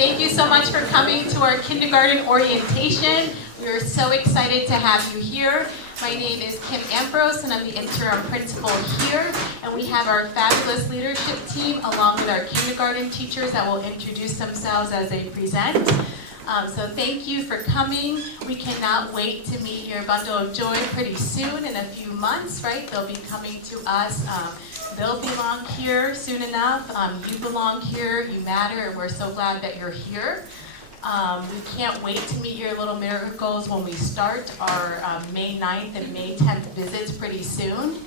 Thank you so much for coming to our kindergarten orientation. We are so excited to have you here. My name is Kim Ambrose, and I'm the interim principal here. And we have our fabulous leadership team, along with our kindergarten teachers that will introduce themselves as they present. So thank you for coming. We cannot wait to meet your bundle of joy pretty soon, in a few months, right? They'll be coming to us. They'll belong here soon enough. You belong here, you matter, and we're so glad that you're here. We can't wait to meet your little miracles when we start our May 9th and May 10th visits pretty soon.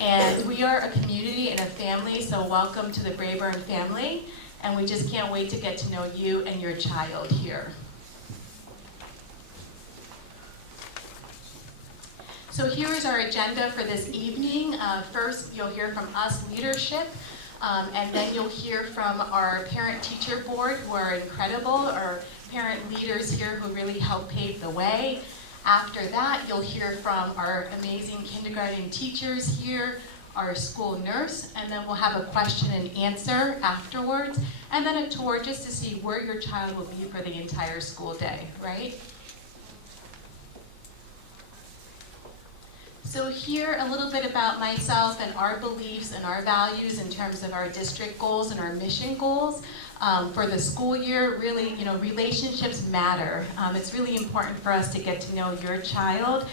And we are a community and a family, so welcome to the Braeburn family. And we just can't wait to get to know you and your child here. So here is our agenda for this evening. First, you'll hear from us leadership, and then you'll hear from our parent-teacher board, who are incredible, our parent leaders here who really help pave the way. After that, you'll hear from our amazing kindergarten teachers here, our school nurse, and then we'll have a question and answer afterwards, and then a tour just to see where your child will be for the entire school day, right? So here, a little bit about myself and our beliefs and our values in terms of our district goals and our mission goals. For the school year, really, relationships matter. It's really important for us to get to know your child.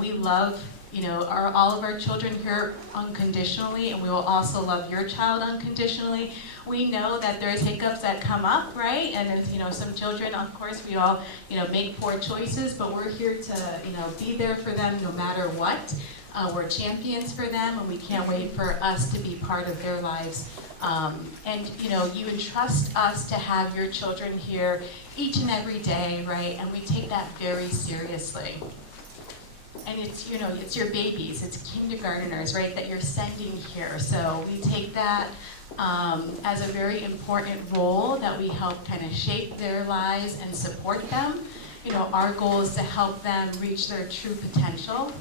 We love, all of our children here unconditionally, and we will also love your child unconditionally. We know that there's hiccups that come up, right? And some children, of course, we all, make poor choices, but we're here to, be there for them no matter what. We're champions for them, and we can't wait for us to be part of their lives. And you entrust us to have your children here each and every day, right? And we take that very seriously. And it's your babies, it's kindergarteners, right, that you're sending here. So we take that as a very important role that we help kind of shape their lives and support them. Our goal is to help them reach their true potential.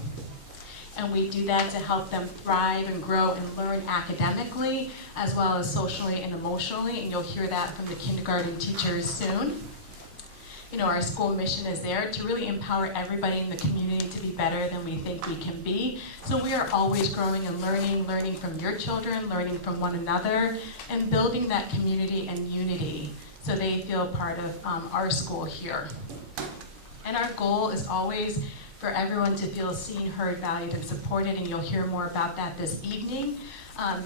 And we do that to help them thrive and grow and learn academically, as well as socially and emotionally. And you'll hear that from the kindergarten teachers soon. Our school mission is there to really empower everybody in the community to be better than we think we can be. So we are always growing and learning from your children, learning from one another, and building that community and unity so they feel part of our school here. And our goal is always for everyone to feel seen, heard, valued, and supported, and you'll hear more about that this evening.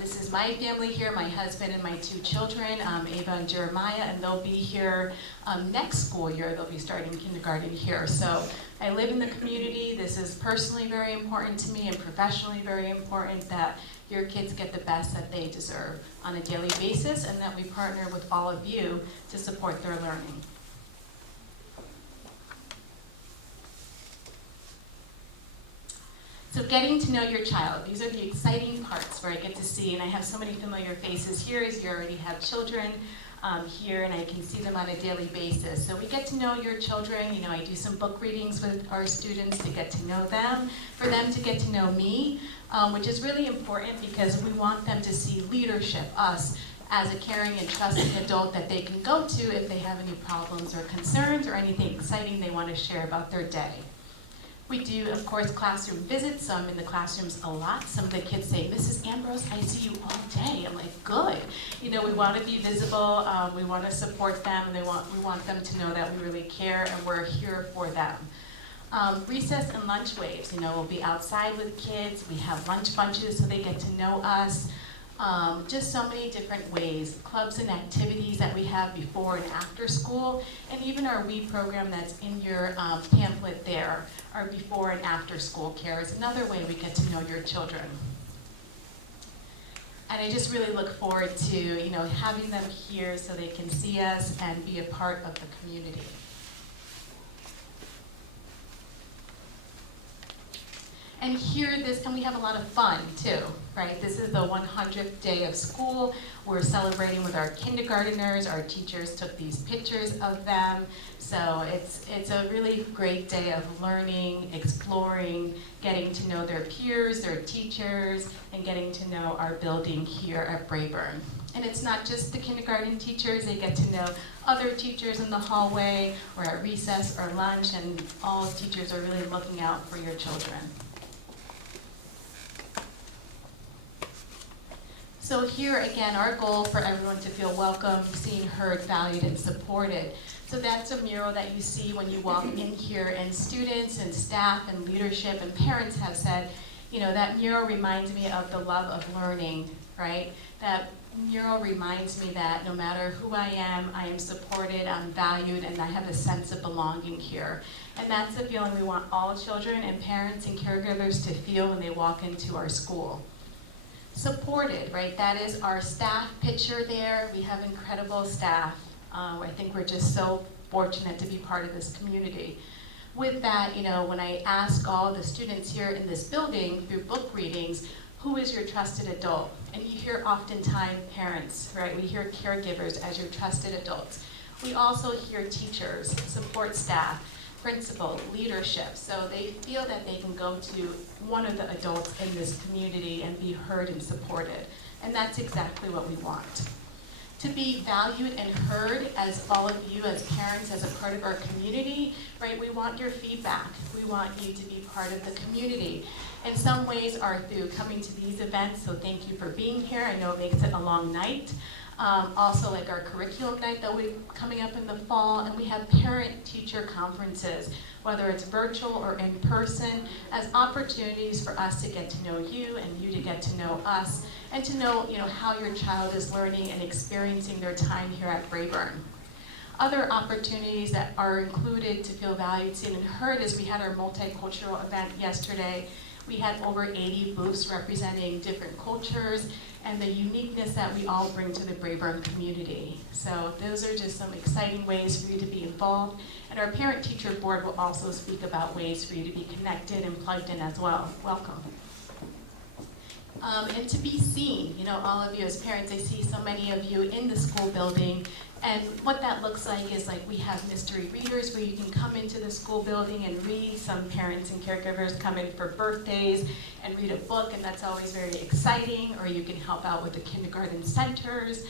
This is my family here, my husband and my two children, Ava and Jeremiah, and they'll be here next school year. They'll be starting kindergarten here. So I live in the community. This is personally very important to me and professionally very important that your kids get the best that they deserve on a daily basis, and that we partner with all of you to support their learning. So getting to know your child, these are the exciting parts where I get to see, and I have so many familiar faces here as you already have children here, and I can see them on a daily basis. So we get to know your children. I do some book readings with our students to get to know them, for them to get to know me, which is really important because we want them to see leadership, us, as a caring and trusting adult that they can go to if they have any problems or concerns or anything exciting they want to share about their day. We do, of course, classroom visits. So I'm in the classrooms a lot. Some of the kids say, Mrs. Ambrose, I see you all day. I'm like, good. We want to be visible. We want to support them. And we want them to know that we really care and we're here for them. Recess and lunch waves. We'll be outside with kids. We have lunch bunches so they get to know us. Just so many different ways, clubs and activities that we have before and after school, and even our WE program that's in your pamphlet there, our before and after school care is another way we get to know your children. And I just really look forward to having them here so they can see us and be a part of the community. And and we have a lot of fun too, right? This is the 100th day of school. We're celebrating with our kindergarteners. Our teachers took these pictures of them. So it's a really great day of learning, exploring, getting to know their peers, their teachers, and getting to know our building here at Braeburn. And it's not just the kindergarten teachers, they get to know other teachers in the hallway or at recess or lunch, and all teachers are really looking out for your children. So here again, our goal for everyone to feel welcome, seen, heard, valued, and supported. So that's a mural that you see when you walk in here, and students and staff and leadership and parents have said, you know, that mural reminds me of the love of learning, right? That mural reminds me that no matter who I am supported, I'm valued, and I have a sense of belonging here. And that's the feeling we want all children and parents and caregivers to feel when they walk into our school. Supported, right? That is our staff picture there. We have incredible staff. I think we're just so fortunate to be part of this community. With that, you know, when I ask all the students here in this building through book readings, who is your trusted adult? And you hear oftentimes parents, right? We hear caregivers as your trusted adults. We also hear teachers, support staff, principal, leadership, so they feel that they can go to one of the adults in this community and be heard and supported. And that's exactly what we want. To be valued and heard as all of you as parents, as a part of our community, right? We want your feedback. We want you to be part of the community. And some ways are through coming to these events, so thank you for being here. I know it makes it a long night. Also like our curriculum night that we're coming up in the fall, and we have parent-teacher conferences, whether it's virtual or in person, as opportunities for us to get to know you and you to get to know us, and to know, you know, how your child is learning and experiencing their time here at Braeburn. Other opportunities that are included to feel valued, seen, and heard is we had our multicultural event yesterday. We had over 80 booths representing different cultures and the uniqueness that we all bring to the Braeburn community. So those are just some exciting ways for you to be involved. And our parent-teacher board will also speak about ways for you to be connected and plugged in as well. Welcome. And to be seen, you know, all of you as parents, I see so many of you in the school building, and what that looks like is like we have mystery readers where you can come into the school building and read. Some parents and caregivers come in for birthdays and read a book, and that's always very exciting, or you can help out with the kindergarten centers.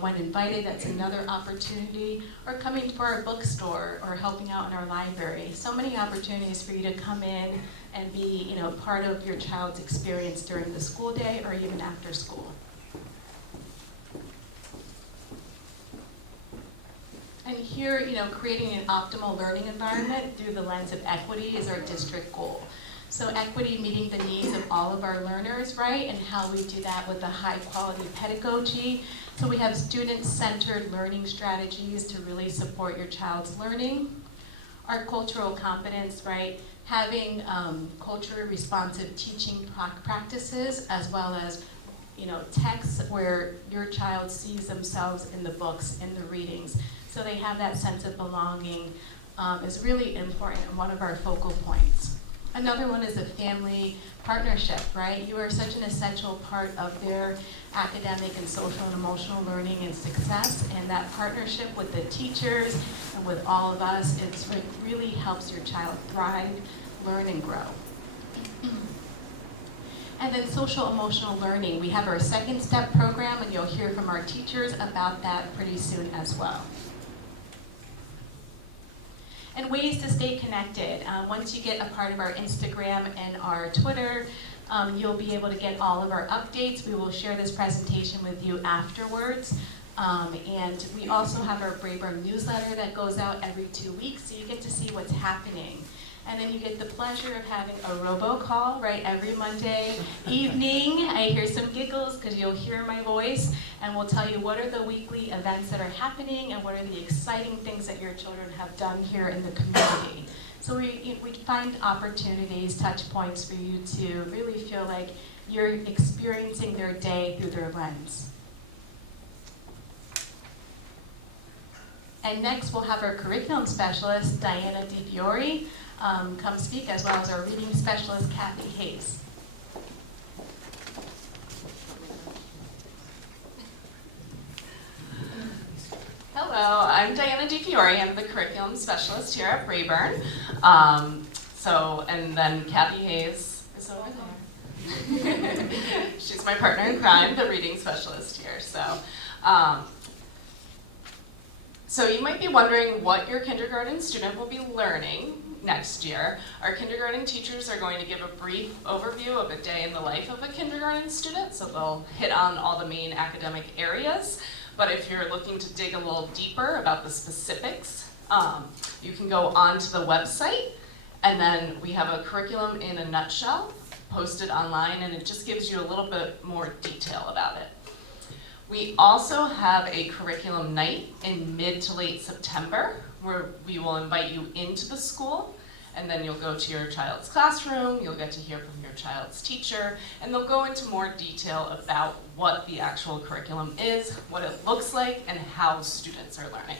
When invited, that's another opportunity, or coming to our bookstore or helping out in our library. So many opportunities for you to come in and be, you know, part of your child's experience during the school day or even after school. And here, you know, creating an optimal learning environment through the lens of equity is our district goal. So equity, meeting the needs of all of our learners, right? And how we do that with a high quality pedagogy. So we have student-centered learning strategies to really support your child's learning. Our cultural competence, right? Having culturally responsive teaching practices, as well as, you know, texts where your child sees themselves in the books, in the readings. So they have that sense of belonging is really important and one of our focal points. Another one is a family partnership, right? You are such an essential part of their academic and social and emotional learning and success, and that partnership with the teachers and with all of us, it really helps your child thrive, learn, and grow. And then social emotional learning. We have our second step program, and you'll hear from our teachers about that pretty soon as well. And ways to stay connected. Once you get a part of our Instagram and our Twitter, you'll be able to get all of our updates. We will share this presentation with you afterwards. And we also have our Braeburn newsletter that goes out every 2 weeks, so you get to see what's happening. And then you get the pleasure of having a robocall, right, every Monday evening. I hear some giggles because you'll hear my voice, and we'll tell you what are the weekly events that are happening and what are the exciting things that your children have done here in the community. So we find opportunities, touch points for you to really feel like you're experiencing their day through their lens. And next we'll have our curriculum specialist, Diana DiFiore, come speak, as well as our reading specialist, Kathy Hayes. Hello, I'm Diana DiFiore. I'm the curriculum specialist here at Braeburn. And then Kathy Hayes is over there. She's my partner in crime, the reading specialist here. So So you might be wondering what your kindergarten student will be learning next year. Our kindergarten teachers are going to give a brief overview of a day in the life of a kindergarten student, so they'll hit on all the main academic areas. But if you're looking to dig a little deeper about the specifics, you can go onto the website, and then we have a curriculum in a nutshell posted online, and it just gives you a little bit more detail about it. We also have a curriculum night in mid to late September where we will invite you into the school, and then you'll go to your child's classroom, you'll get to hear from your child's teacher, and they'll go into more detail about what the actual curriculum is, what it looks like, and how students are learning.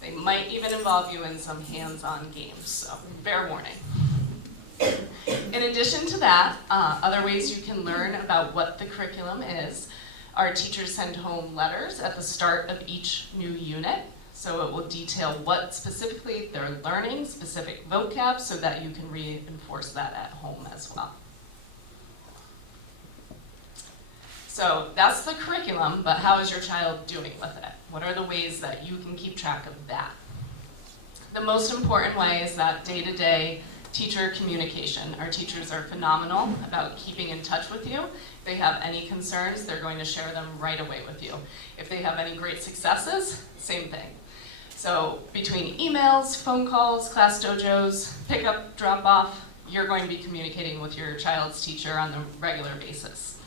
They might even involve you in some hands-on games, so fair warning. In addition to that, other ways you can learn about what the curriculum is, our teachers send home letters at the start of each new unit. So it will detail what specifically they're learning, specific vocab, so that you can reinforce that at home as well. So that's the curriculum, but how is your child doing with it? What are the ways that you can keep track of that? The most important way is that day-to-day teacher communication. Our teachers are phenomenal about keeping in touch with you. If they have any concerns, they're going to share them right away with you. If they have any great successes, same thing. So between emails, phone calls, class dojos, pick up, drop off, you're going to be communicating with your child's teacher on a regular basis.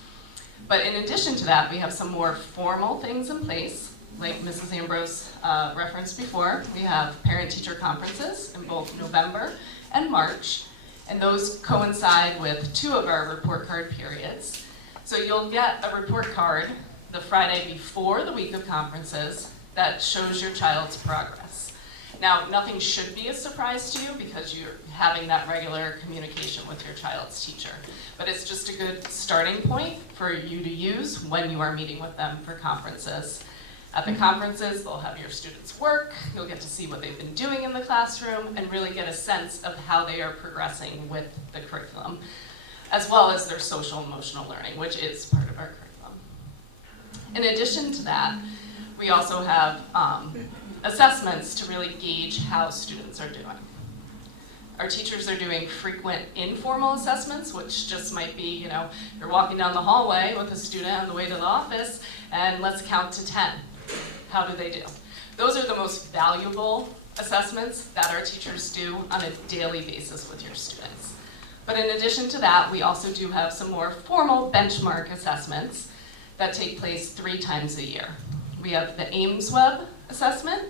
But in addition to that, we have some more formal things in place, like Mrs. Ambrose referenced before. We have parent-teacher conferences in both November and March, and those coincide with 2 of our report card periods. So you'll get a report card the Friday before the week of conferences that shows your child's progress. Now, nothing should be a surprise to you because you're having that regular communication with your child's teacher, but it's just a good starting point for you to use when you are meeting with them for conferences. At the conferences, they'll have your students work, you'll get to see what they've been doing in the classroom, and really get a sense of how they are progressing with the curriculum, as well as their social emotional learning, which is part of our curriculum. In addition to that, we also have assessments to really gauge how students are doing. Our teachers are doing frequent informal assessments, which just might be, you're walking down the hallway with a student on the way to the office, and let's count to 10. How do they do? Those are the most valuable assessments that our teachers do on a daily basis with your students. But in addition to that, we also do have some more formal benchmark assessments that take place 3 times a year. We have the AIMSweb assessment,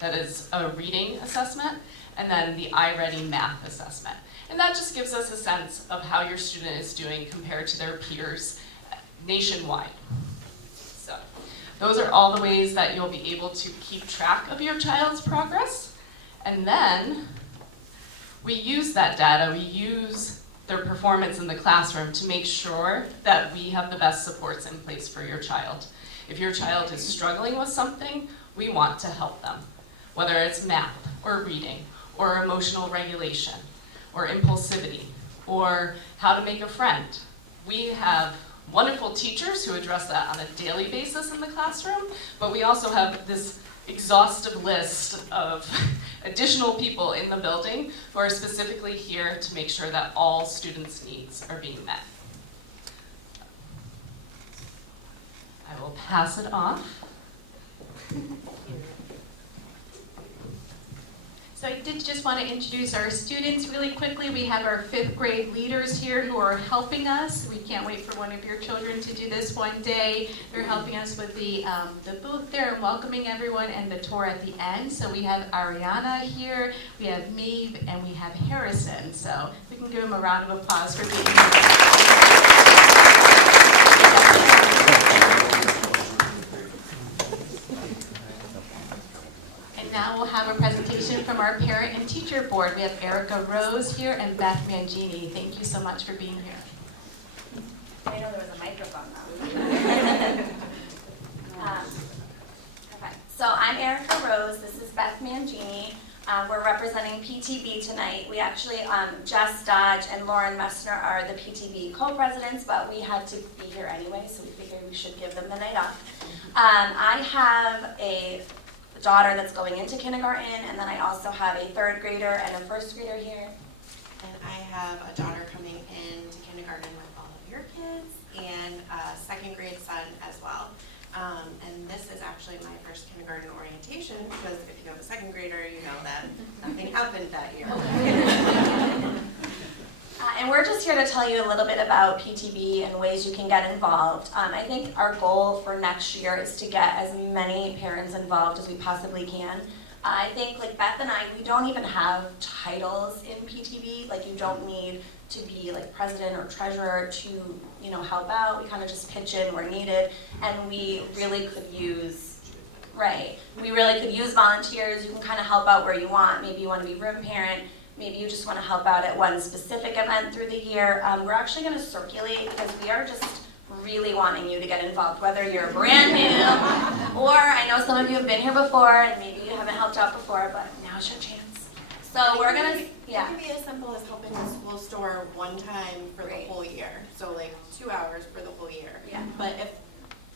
that is a reading assessment, and then the iReady math assessment. And that just gives us a sense of how your student is doing compared to their peers nationwide. So those are all the ways that you'll be able to keep track of your child's progress. And then we use that data, we use their performance in the classroom to make sure that we have the best supports in place for your child. If your child is struggling with something, we want to help them, whether it's math or reading or emotional regulation or impulsivity or how to make a friend. We have wonderful teachers who address that on a daily basis in the classroom, but we also have this exhaustive list of additional people in the building who are specifically here to make sure that all students' needs are being met. I will pass it off. So I did just want to introduce our students really quickly. We have our 5th grade leaders here who are helping us. We can't wait for one of your children to do this one day. They're helping us with the booth there and welcoming everyone and the tour at the end. So we have Ariana here, we have me, and we have Harrison. So we can give them a round of applause for being here. Now we'll have a presentation from our parent and teacher board. We have Erica Rose here and Beth Mangini. Thank you so much for being here. I know there was a microphone though. Okay. So I'm Erica Rose. This is Beth Mangini. We're representing PTB tonight. We actually, Jess Dodge and Lauren Messner are the PTB co-presidents, but we had to be here anyway, so we figured we should give them the night off. I have a daughter that's going into kindergarten, and then I also have a 3rd grader and a 1st grader here. And I have a daughter coming into kindergarten with all of your kids and a 2nd grade son as well. And this is actually my first kindergarten orientation because if you have a 2nd grader, you know that nothing happened that year. And we're just here to tell you a little bit about PTB and ways you can get involved. I think our goal for next year is to get as many parents involved as we possibly can. I think, like Beth and I, we don't even have titles in PTB. Like, you don't need to be like president or treasurer to, you know, help out. We kind of just pitch in where needed, and we really could use, we really could use volunteers. You can kind of help out where you want. Maybe you want to be room parent. Maybe you just want to help out at one specific event through the year. We're actually going to circulate because we are just really wanting you to get involved, whether you're brand new or I know some of you have been here before and maybe you haven't helped out before, but now's your chance. So we're going to, It can be as simple as helping the school store one time for the whole year. So like 2 hours for the whole year. Yeah. But if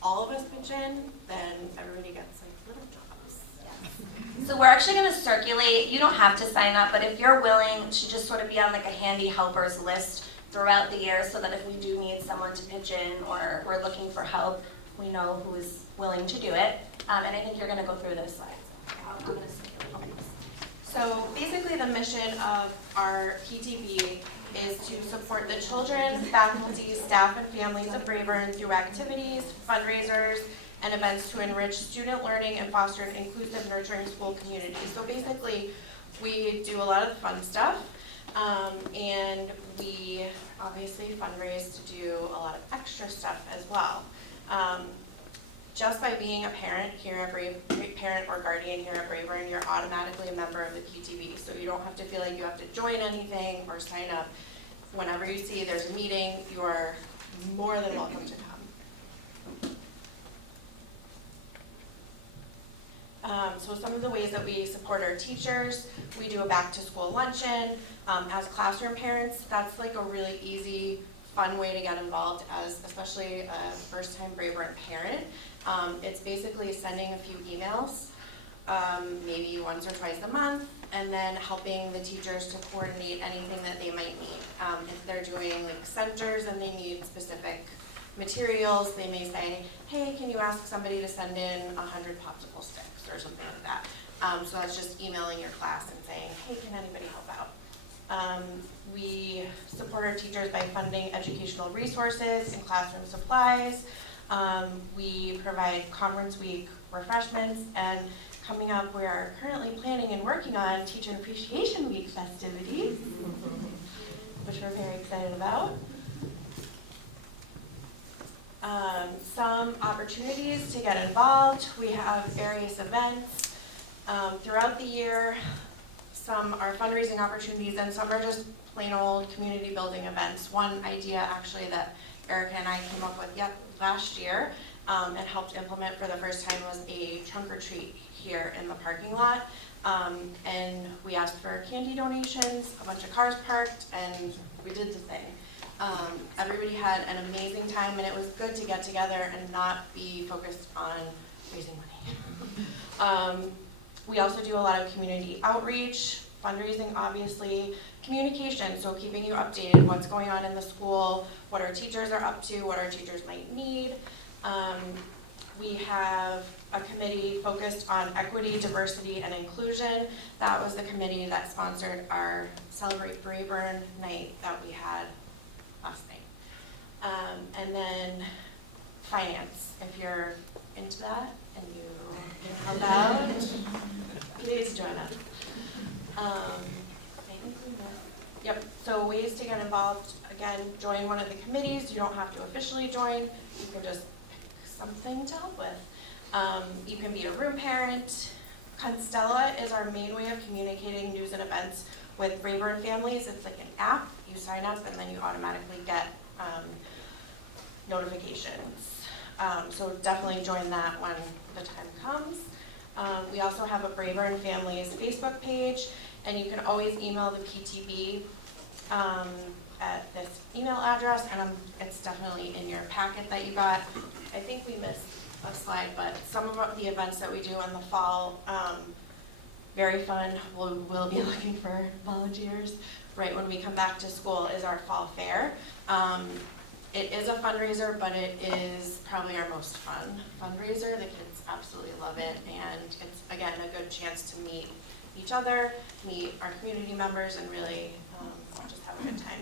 all of us pitch in, then everybody gets like little jobs. So we're actually going to circulate. You don't have to sign up, but if you're willing to just sort of be on like a handy helpers list throughout the year so that if we do need someone to pitch in or we're looking for help, we know who is willing to do it. And I think you're going to go through those slides. I'm going to circulate these. So basically the mission of our PTB is to support the children, faculty, staff, and families of Braeburn through activities, fundraisers, and events to enrich student learning and foster an inclusive, nurturing school community. So basically, we do a lot of the fun stuff, and we obviously fundraise to do a lot of extra stuff as well. Just by being a parent here at parent or guardian here at Braeburn, you're automatically a member of the PTB. So you don't have to feel like you have to join anything or sign up. Whenever you see there's a meeting, you are more than welcome to come. So some of the ways that we support our teachers, we do a back to school luncheon. As classroom parents, that's like a really easy, fun way to get involved as especially a first time Braeburn parent. It's basically sending a few emails, maybe once or twice a month, and then helping the teachers to coordinate anything that they might need. If they're doing like centers and they need specific materials, they may say, hey, can you ask somebody to send in 100 popsicle sticks or something like that. So that's just emailing your class and saying, hey, can anybody help out? We support our teachers by funding educational resources and classroom supplies. We provide conference week refreshments, and coming up, we are currently planning and working on Teacher Appreciation Week festivities, which we're very excited about. Some opportunities to get involved. We have various events throughout the year. Some are fundraising opportunities and some are just plain old community building events. One idea actually that Erica and I came up with last year and helped implement for the first time was a trunk or treat here in the parking lot. And we asked for candy donations, a bunch of cars parked, and we did the thing. Everybody had an amazing time, and it was good to get together and not be focused on raising money. We also do a lot of community outreach, fundraising obviously, communication, so keeping you updated, what's going on in the school, what our teachers are up to, what our teachers might need. We have a committee focused on equity, diversity, and inclusion. That was the committee that sponsored our Celebrate Braeburn night that we had last night. And then finance, if you're into that and you can help out, please join us. Yep, so ways to get involved, again, join one of the committees. You don't have to officially join, you can just pick something to help with. You can be a room parent. Constella is our main way of communicating news and events with Braeburn families. It's like an app, you sign up and then you automatically get notifications. So definitely join that when the time comes. We also have a Braeburn Families Facebook page, and you can always email the PTB at this email address, and it's definitely in your packet that you got. I think we missed a slide, but some of the events that we do in the fall, very fun. We'll be looking for volunteers right when we come back to school is our fall fair. It is a fundraiser, but it is probably our most fun fundraiser. The kids absolutely love it, and it's, again, a good chance to meet each other, meet our community members, and really just have a good time.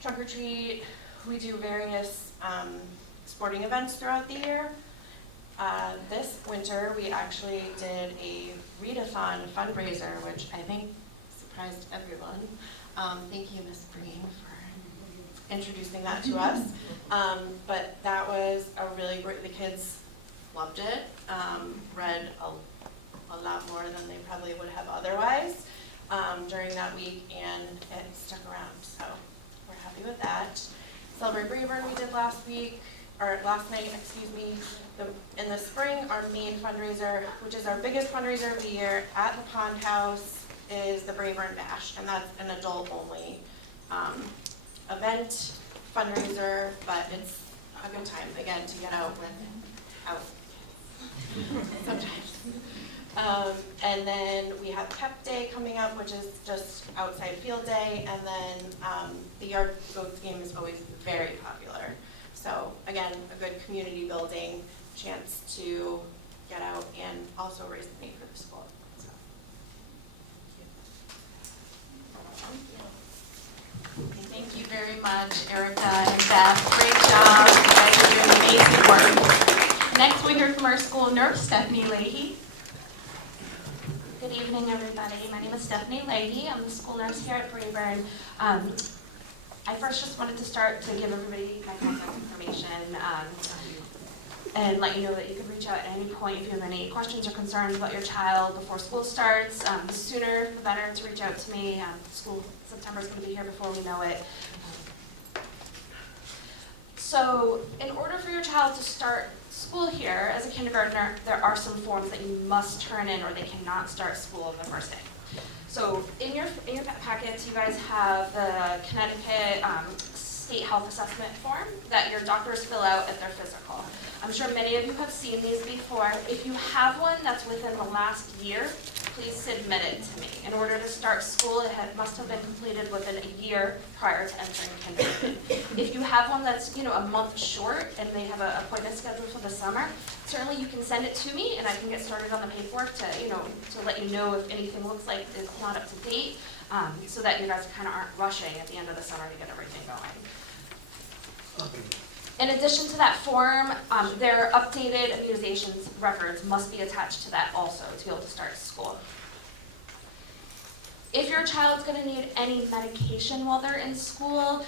Trunk or treat, we do various sporting events throughout the year. This winter, we actually did a readathon fundraiser, which I think surprised everyone. Thank you, Ms. Breen, for introducing that to us. But that was a really great, the kids loved it, read a lot more than they probably would have otherwise during that week, and it stuck around, so we're happy with that. Celebrate Braeburn we did last night, excuse me. In the spring, our main fundraiser, which is our biggest fundraiser of the year at the Pond House, is the Braeburn Bash, and that's an adult-only event, fundraiser, but it's a good time, again, to get out sometimes. And then we have Pep Day coming up, which is just outside field day, and then the yard goats game is always very popular. So again, a good community building chance to get out and also raise the money for the school. So. Thank you very much, Erica and Beth. Great job. You guys are doing amazing work. Next, we hear from our school nurse, Stephanie Leahy. Good evening, everybody. My name is Stephanie Leahy. I'm the school nurse here at Braeburn. I first just wanted to start to give everybody my contact information and let you know that you can reach out at any point if you have any questions or concerns about your child before school starts. The sooner the better to reach out to me. September is going to be here before we know it. So in order for your child to start school here as a kindergartner, there are some forms that you must turn in or they cannot start school on the first day. So in your packets, you guys have the Connecticut State Health Assessment form that your doctors fill out at their physical. I'm sure many of you have seen these before. If you have one that's within the last year, please submit it to me. In order to start school, it must have been completed within a year prior to entering kindergarten. If you have one that's a month short and they have an appointment scheduled for the summer, certainly you can send it to me and I can get started on the paperwork to let you know if anything looks like it's not up to date, so that you guys kind of aren't rushing at the end of the summer to get everything going. In addition to that form, their updated immunizations records must be attached to that also to be able to start school. If your child's going to need any medication while they're in school,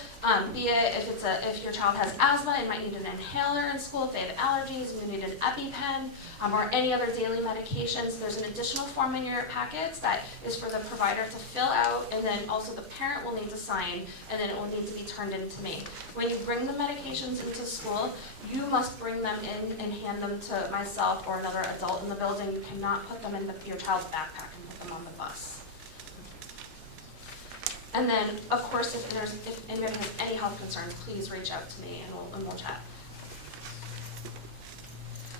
be it if your child has asthma, it might need an inhaler in school. If they have allergies, you need an EpiPen, or any other daily medications. There's an additional form in your packets that is for the provider to fill out, and then also the parent will need to sign, and then it will need to be turned in to me. When you bring the medications into school, you must bring them in and hand them to myself or another adult in the building. You cannot put them in your child's backpack and put them on the bus. And then, of course, if anybody has any health concerns, please reach out to me and we'll chat.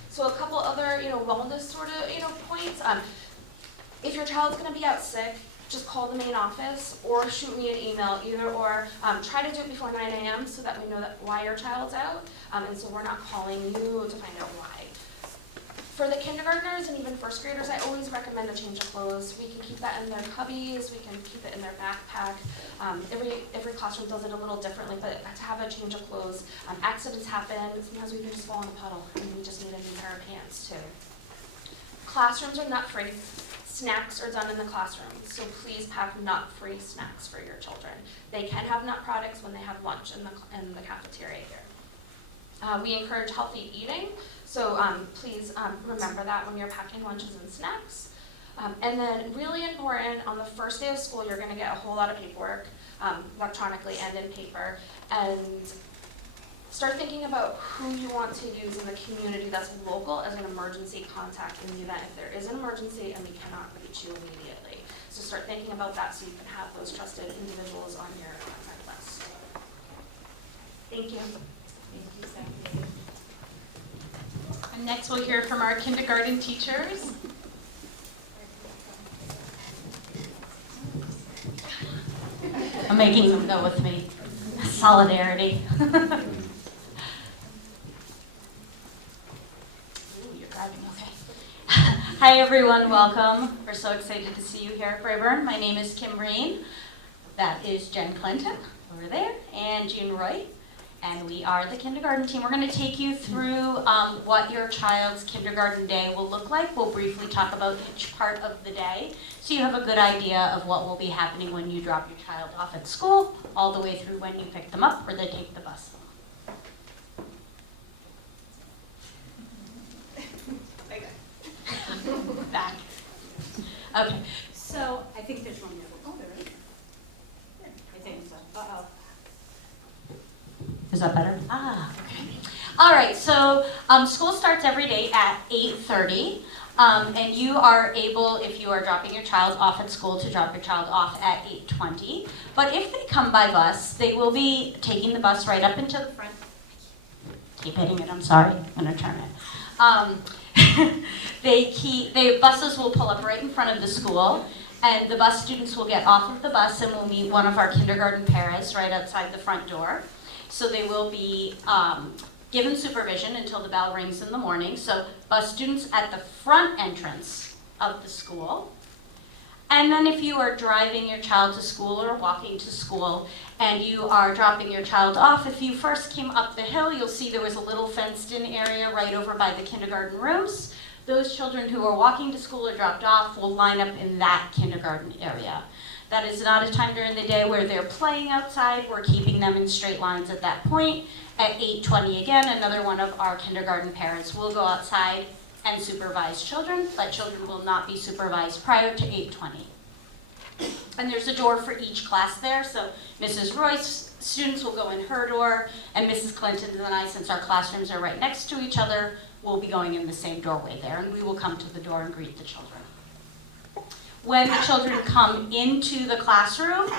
So a couple other, wellness sort of, points. If your child's going to be out sick, just call the main office or shoot me an email, either or. Try to do it before 9 a.m. so that we know why your child's out, and so we're not calling you to find out why. For the kindergartners and even first graders, I always recommend a change of clothes. We can keep that in their cubbies, we can keep it in their backpack. Every classroom does it a little differently, but to have a change of clothes, accidents happen. Sometimes we can just fall in a puddle and we just need a new pair of pants too. Classrooms are nut-free. Snacks are done in the classroom, so please pack nut-free snacks for your children. They can have nut products when they have lunch in the cafeteria here. We encourage healthy eating. So please remember that when you're packing lunches and snacks. And then really important, on the first day of school, you're going to get a whole lot of paperwork, electronically and in paper. And start thinking about who you want to use in the community that's local as an emergency contact in the event if there is an emergency and we cannot reach you immediately. So start thinking about that so you can have those trusted individuals on your contact list. Thank you. Thank you, Stephanie. And next we'll hear from our kindergarten teachers. I'm making them go with me. Solidarity. Ooh, you're driving, okay. Hi everyone, welcome. We're so excited to see you here at Braeburn. My name is Kim Breen. That is Jen Clinton over there, and Jean Roy. And we are the kindergarten team. We're going to take you through what your child's kindergarten day will look like. We'll briefly talk about each part of the day, so you have a good idea of what will be happening when you drop your child off at school, all the way through when you pick them up or they take the bus. Back. Okay, so I think there's one there. Oh, there is. I think so. Uh-oh. Is that better? Ah, okay. All right, so school starts every day at 8:30, and you are able, if you are dropping your child off at school, to drop your child off at 8:20. But if they come by bus, they will be taking the bus right up into the front. Keep hitting it, I'm sorry, I'm gonna turn it. Buses will pull up right in front of the school, and the bus students will get off of the bus and will meet one of our kindergarten paras right outside the front door. So they will be given supervision until the bell rings in the morning. So bus students at the front entrance of the school. And then if you are driving your child to school or walking to school and you are dropping your child off, if you first came up the hill, you'll see there was a little fenced-in area right over by the kindergarten rooms. Those children who are walking to school or dropped off will line up in that kindergarten area. That is not a time during the day where they're playing outside. We're keeping them in straight lines at that point. At 8:20 again, another one of our kindergarten parents will go outside and supervise children, but children will not be supervised prior to 8:20. And there's a door for each class there, so Mrs. Roy's students will go in her door, and Mrs. Clinton's and I, since our classrooms are right next to each other, will be going in the same doorway there, and we will come to the door and greet the children. When the children come into the classroom,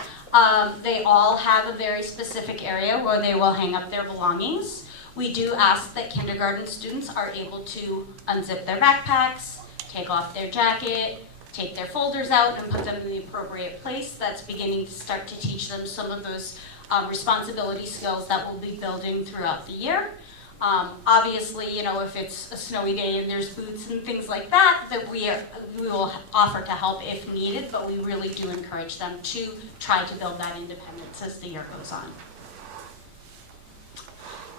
they all have a very specific area where they will hang up their belongings. We do ask that kindergarten students are able to unzip their backpacks, take off their jacket, take their folders out and put them in the appropriate place. That's beginning to start to teach them some of those responsibility skills that we'll be building throughout the year. Obviously, you know, if it's a snowy day and there's boots and things like that, that we will offer to help if needed, but we really do encourage them to try to build that independence as the year goes on.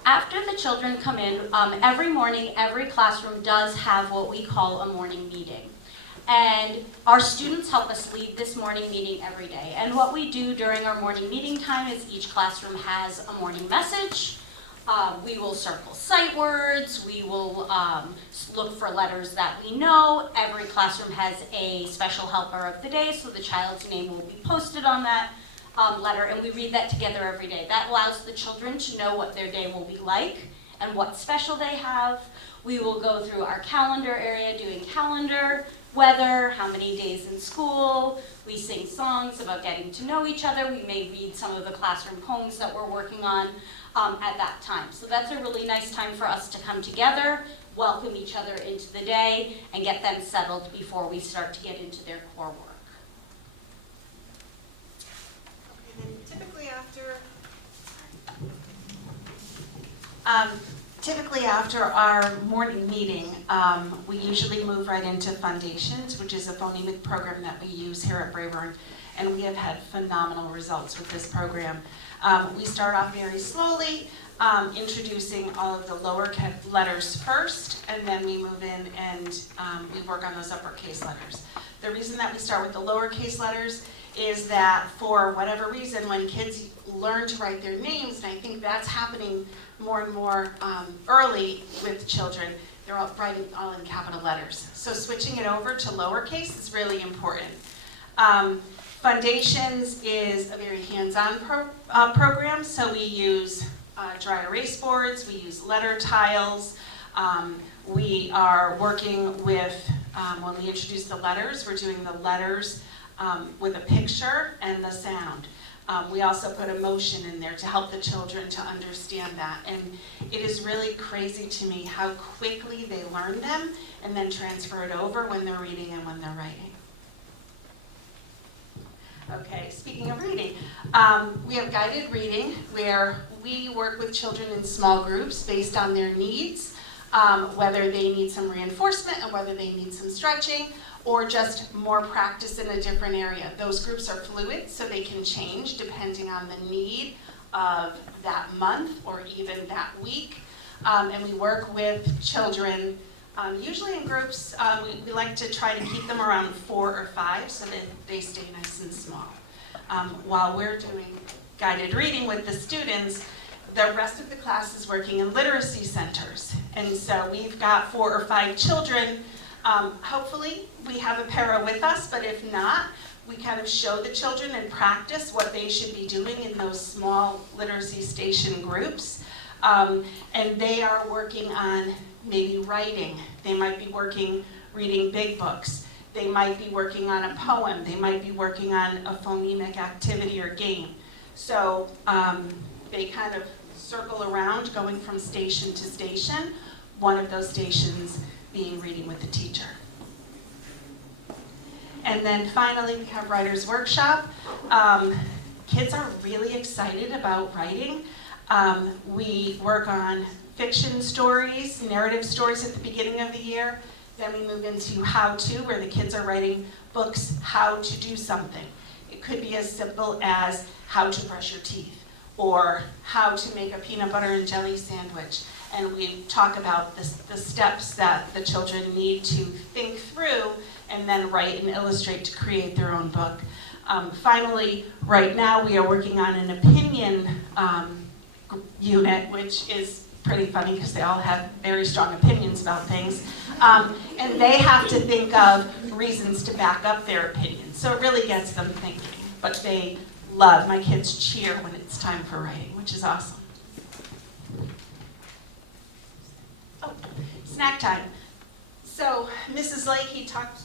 After the children come in, every morning, every classroom does have what we call a morning meeting. And our students help us lead this morning meeting every day. And what we do during our morning meeting time is each classroom has a morning message. We will circle sight words, we will look for letters that we know. Every classroom has a special helper of the day, so the child's name will be posted on that letter, and we read that together every day. That allows the children to know what their day will be like and what special they have. We will go through our calendar area doing calendar, weather, how many days in school. We sing songs about getting to know each other. We may read some of the classroom poems that we're working on at that time. So that's a really nice time for us to come together, welcome each other into the day, and get them settled before we start to get into their core work. And then typically after our morning meeting, we usually move right into Fundations, which is a phonemic program that we use here at Braeburn, and we have had phenomenal results with this program. We start off very slowly, introducing all of the lower letters first, and then we move in and we work on those uppercase letters. The reason that we start with the lowercase letters is that for whatever reason, when kids learn to write their names, and I think that's happening more and more early with children, they're all writing all in capital letters. So switching it over to lowercase is really important. Fundations is a very hands-on program, so we use dry erase boards, we use letter tiles. We are working with, when we introduce the letters, we're doing the letters with a picture and the sound. We also put emotion in there to help the children to understand that. And it is really crazy to me how quickly they learn them and then transfer it over when they're reading and when they're writing. Okay, speaking of reading, we have guided reading where we work with children in small groups based on their needs, whether they need some reinforcement and whether they need some stretching or just more practice in a different area. Those groups are fluid, so they can change depending on the need of that month or even that week. And we work with children usually in groups. We like to try to keep them around 4 or 5 so that they stay nice and small. While we're doing guided reading with the students, the rest of the class is working in literacy centers. And so we've got 4 or 5 children. Hopefully we have a para with us, but if not, we kind of show the children and practice what they should be doing in those small literacy station groups. And they are working on maybe writing. They might be reading big books. They might be working on a poem. They might be working on a phonemic activity or game. So they kind of circle around going from station to station, one of those stations being reading with the teacher. And then finally we have Writer's Workshop. Kids are really excited about writing. We work on fiction stories, narrative stories at the beginning of the year. Then we move into how-to, where the kids are writing books, how to do something. It could be as simple as how to brush your teeth, or how to make a peanut butter and jelly sandwich. And we talk about the steps that the children need to think through and then write and illustrate to create their own book. Finally, right now we are working on an opinion unit, which is pretty funny because they all have very strong opinions about things. And they have to think of reasons to back up their opinions. So it really gets them thinking. But they love, my kids cheer when it's time for writing, which is awesome. Oh, snack time. So Mrs. Leahy talked,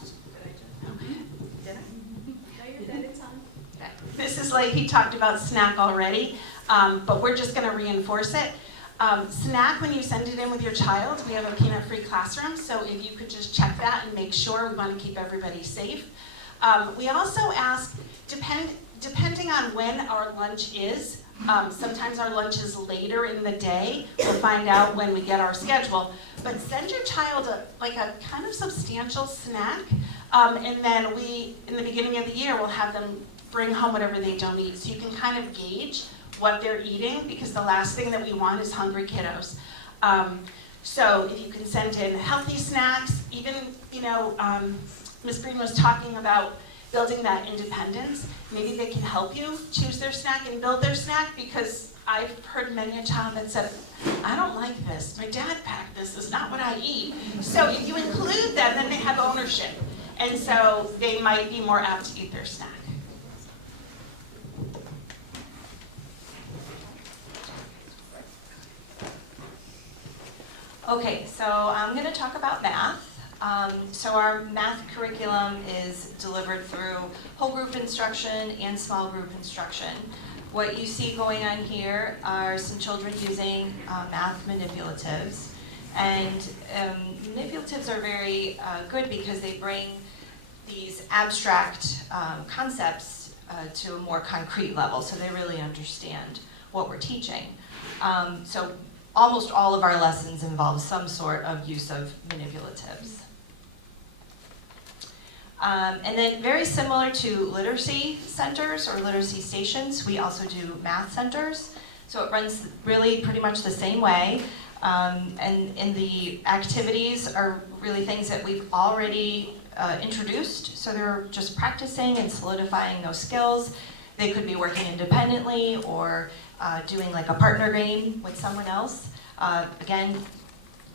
Mrs. Leahy talked about snack already, but we're just gonna reinforce it. Snack, when you send it in with your child, we have a peanut-free classroom, so if you could just check that and make sure, we want to keep everybody safe. We also ask, depending on when our lunch is, sometimes our lunch is later in the day, we'll find out when we get our schedule, but send your child a kind of substantial snack, and then we, in the beginning of the year, we'll have them bring home whatever they don't eat, so you can kind of gauge what they're eating, because the last thing that we want is hungry kiddos. So if you can send in healthy snacks, even, Ms. Breen was talking about building that independence. Maybe they can help you choose their snack and build their snack, because I've heard many a child that said, I don't like this, my dad packed this is not what I eat. So if you include them, then they have ownership. And so they might be more apt to eat their snack. Okay, so I'm going to talk about math. So our math curriculum is delivered through whole group instruction and small group instruction. What you see going on here are some children using math manipulatives. And manipulatives are very good because they bring these abstract concepts to a more concrete level, so they really understand what we're teaching. So almost all of our lessons involve some sort of use of manipulatives. And then very similar to literacy centers or literacy stations, we also do math centers. So it runs really pretty much the same way. And the activities are really things that we've already introduced. So they're just practicing and solidifying those skills. They could be working independently or doing like a partner game with someone else. Again,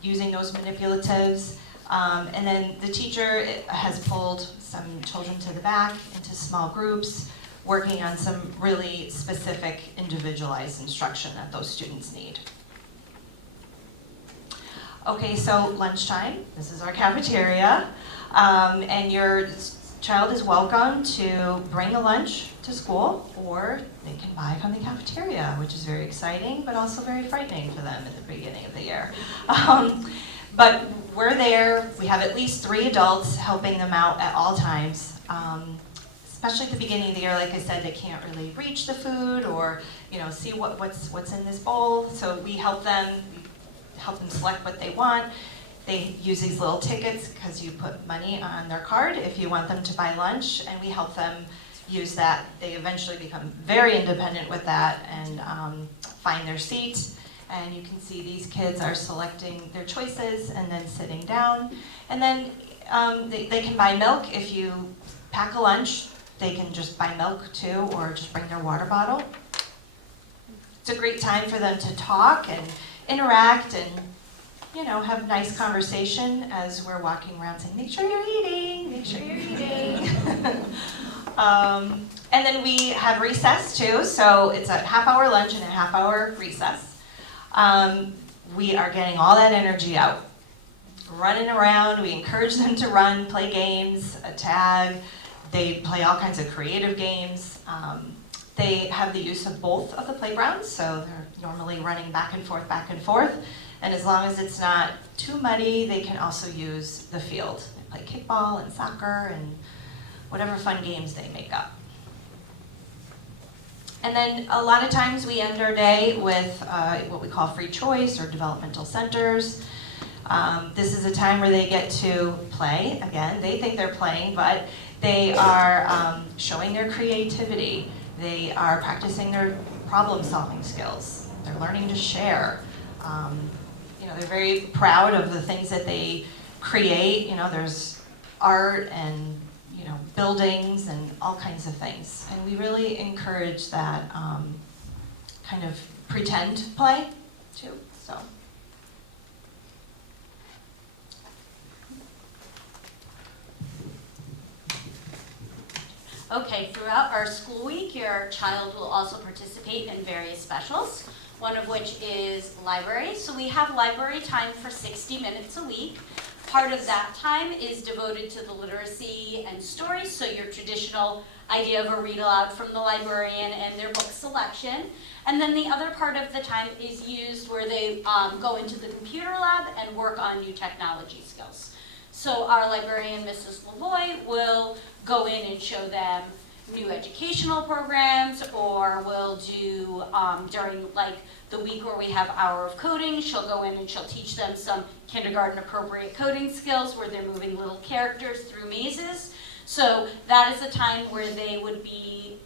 using those manipulatives. And then the teacher has pulled some children to the back into small groups, working on some really specific individualized instruction that those students need. Okay, so lunchtime, this is our cafeteria. And your child is welcome to bring a lunch to school, or they can buy from the cafeteria, which is very exciting, but also very frightening for them at the beginning of the year. But we're there. We have at least 3 adults helping them out at all times. Especially at the beginning of the year, like I said, they can't really reach the food or, see what's in this bowl. So we help them select what they want. They use these little tickets because you put money on their card if you want them to buy lunch, and we help them use that. They eventually become very independent with that and find their seat. And you can see these kids are selecting their choices and then sitting down. And then they can buy milk. If you pack a lunch, they can just buy milk too, or just bring their water bottle. It's a great time for them to talk and interact and have nice conversation as we're walking around saying, make sure you're eating, make sure you're eating. And then we have recess too, so it's a half-hour lunch and a half-hour recess. We are getting all that energy out. Running around, we encourage them to run, play games, tag. They play all kinds of creative games. They have the use of both of the playgrounds, so they're normally running back and forth. And as long as it's not too muddy, they can also use the field. They play kickball and soccer and whatever fun games they make up. And then a lot of times we end our day with what we call free choice or developmental centers. This is a time where they get to play. Again, they think they're playing, but they are showing their creativity. They are practicing their problem-solving skills. They're learning to share. They're very proud of the things that they create. There's art and buildings and all kinds of things. And we really encourage that kind of pretend play too. So. Okay, throughout our school week, your child will also participate in various specials, one of which is library. So we have library time for 60 minutes a week. Part of that time is devoted to the literacy and stories, so your traditional idea of a read aloud from the librarian and their book selection. And then the other part of the time is used where they go into the computer lab and work on new technology skills. So our librarian, Mrs. Lavoie, will go in and show them new educational programs, or we'll do during the week where we have Hour of Coding, she'll go in and she'll teach them some kindergarten appropriate coding skills where they're moving little characters through mazes. So that is a time where they would be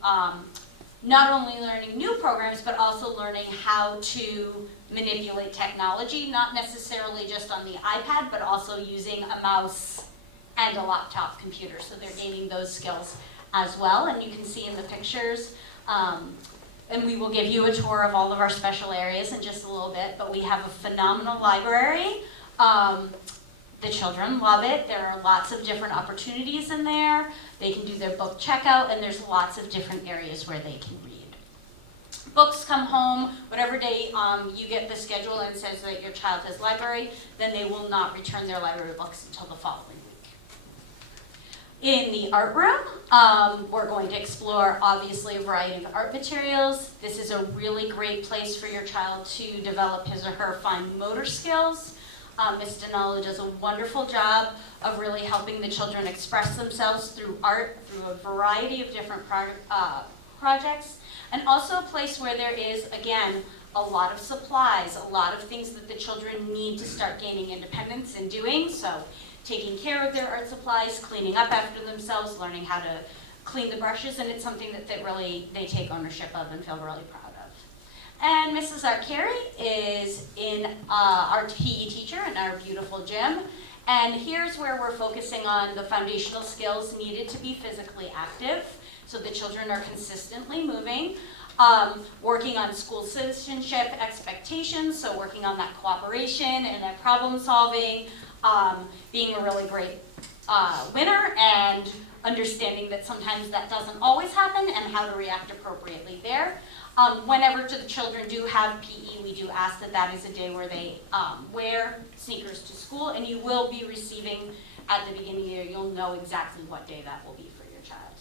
not only learning new programs, but also learning how to manipulate technology, not necessarily just on the iPad, but also using a mouse and a laptop computer. So they're gaining those skills as well, and you can see in the pictures, and we will give you a tour of all of our special areas in just a little bit, but we have a phenomenal library. The children love it. There are lots of different opportunities in there. They can do their book checkout, and there's lots of different areas where they can read. Books come home, whatever day you get the schedule and says that your child has library, then they will not return their library books until the following week. In the art room, we're going to explore, obviously, a variety of art materials. This is a really great place for your child to develop his or her fine motor skills. Ms. Dinello does a wonderful job of really helping the children express themselves through art, through a variety of different projects, and also a place where there is, again, a lot of supplies, a lot of things that the children need to start gaining independence in doing. So taking care of their art supplies, cleaning up after themselves, learning how to clean the brushes, and it's something that they take ownership of and feel really proud of. And Mrs. Arcari is our PE teacher in our beautiful gym. And here's where we're focusing on the foundational skills needed to be physically active. So the children are consistently moving, working on school citizenship expectations, so working on that cooperation and that problem solving, being a really great winner, and understanding that sometimes that doesn't always happen and how to react appropriately there. Whenever the children do have PE, we do ask that that is a day where they wear sneakers to school, and you will be receiving at the beginning of the year, you'll know exactly what day that will be for your child.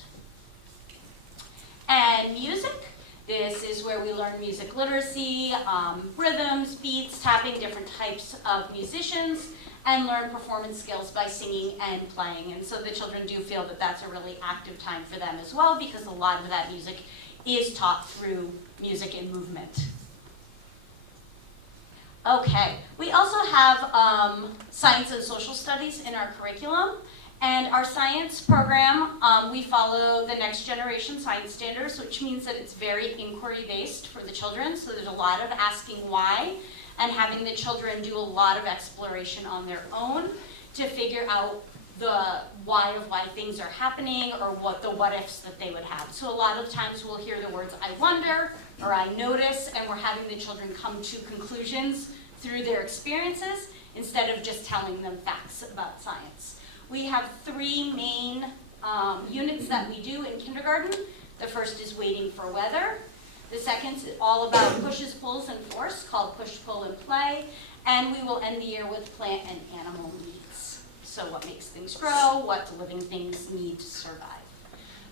And music. This is where we learn music literacy, rhythms, beats, tapping, different types of musicians, and learn performance skills by singing and playing. And so the children do feel that that's a really active time for them as well, because a lot of that music is taught through music and movement. Okay, we also have science and social studies in our curriculum. And our science program, we follow the next generation science standards, which means that it's very inquiry-based for the children. So there's a lot of asking why and having the children do a lot of exploration on their own to figure out the why of why things are happening or what the what-ifs that they would have. So a lot of times we'll hear the words, I wonder, or I notice, and we're having the children come to conclusions through their experiences instead of just telling them facts about science. We have 3 main units that we do in kindergarten. The first is waiting for weather. The second is all about pushes, pulls, and force, called push, pull, and play. And we will end the year with plant and animal needs. So what makes things grow, what living things need to survive.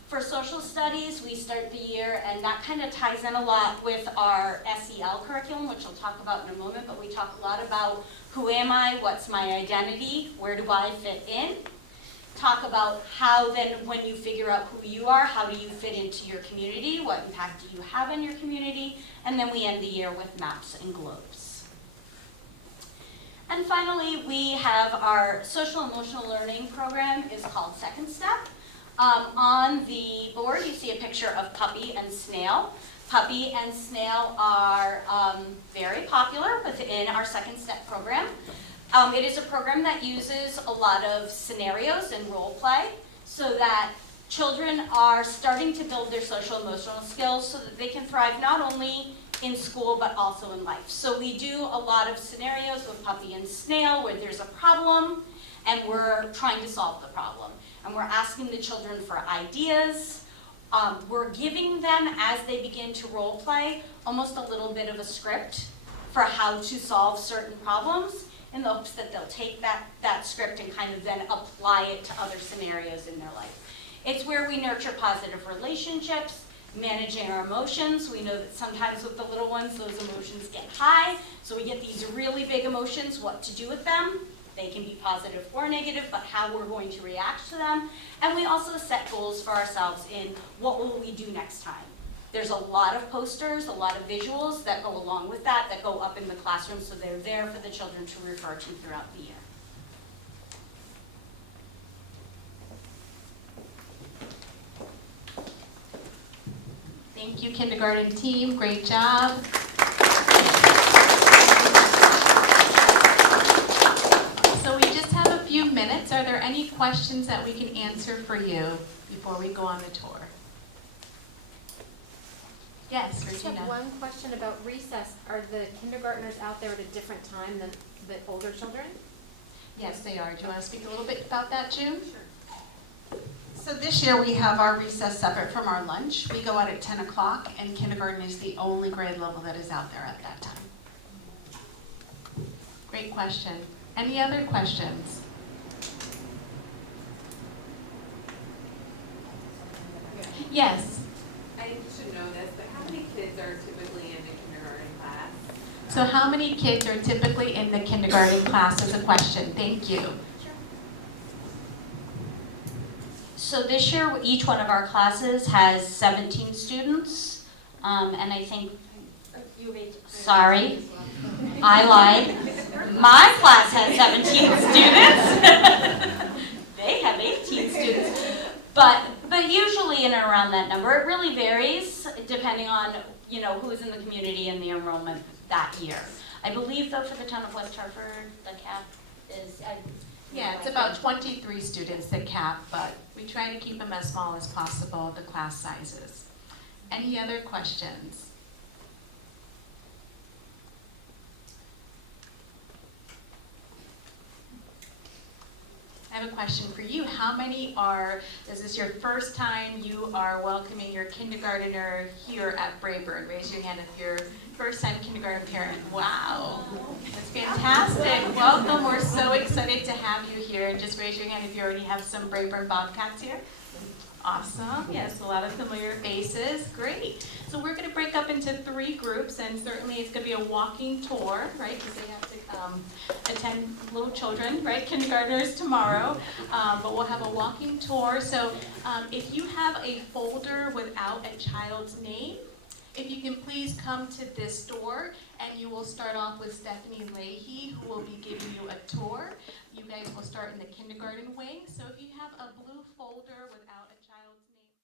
For social studies, we start the year, and that kind of ties in a lot with our SEL curriculum, which I'll talk about in a moment, but we talk a lot about who am I, what's my identity, where do I fit in? Talk about how then when you figure out who you are, how do you fit into your community, what impact do you have in your community, and then we end the year with maps and globes. And finally, we have our social emotional learning program is called Second Step. On the board, you see a picture of Puppy and Snail. Puppy and Snail are very popular within our Second Step program. It is a program that uses a lot of scenarios and role play so that children are starting to build their social emotional skills so that they can thrive not only in school but also in life. So we do a lot of scenarios with Puppy and Snail where there's a problem and we're trying to solve the problem. And we're asking the children for ideas. We're giving them, as they begin to role play, almost a little bit of a script for how to solve certain problems in the hopes that they'll take that script and kind of then apply it to other scenarios in their life. It's where we nurture positive relationships, managing our emotions. We know that sometimes with the little ones, those emotions get high. So we get these really big emotions, what to do with them. They can be positive or negative, but how we're going to react to them. And we also set goals for ourselves in what will we do next time. There's a lot of posters, a lot of visuals that go along with that go up in the classroom, so they're there for the children to refer to throughout the year. Thank you, kindergarten team. Great job. So we just have a few minutes. Are there any questions that we can answer for you before we go on the tour? Yes, I just Regina. have one question about recess. Are the kindergartners out there at a different time than the older children? Yes, they are. Do you want to speak a little bit about that, June? Sure. So this year we have our recess separate from our lunch. We go out at 10 o'clock and kindergarten is the only grade level that is out there at that time. Great question. Any other questions? Yes. I should know this, but how many kids are typically in the kindergarten class? So how many kids are typically in the kindergarten class is a question. Thank you. So this year, each one of our classes has 17 students, and I think, sorry, I lied. My class has 17 students. They have 18 students. But usually in and around that number. It really varies depending on, who's in the community and the enrollment that year. I believe though for the town of West Hartford, the cap is, Yeah, it's about 23 students that cap, but we try to keep them as small as possible, the class sizes. Any other questions? I have a question for you. How many is this your first time you are welcoming your kindergartner here at Braeburn? Raise your hand if you're first time kindergarten parent. Wow, that's fantastic. Welcome, we're so excited to have you here. And just raise your hand if you already have some Braeburn Bobcats here. Awesome, yes, a lot of familiar faces, great. So we're gonna break up into 3 groups, and certainly it's gonna be a walking tour, right? Because they have to attend little children, right? Kindergartners tomorrow, but we'll have a walking tour. So if you have a folder without a child's name, if you can please come to this door, and you will start off with Stephanie Leahy, who will be giving you a tour. You guys will start in the kindergarten wing. So if you have a blue folder without a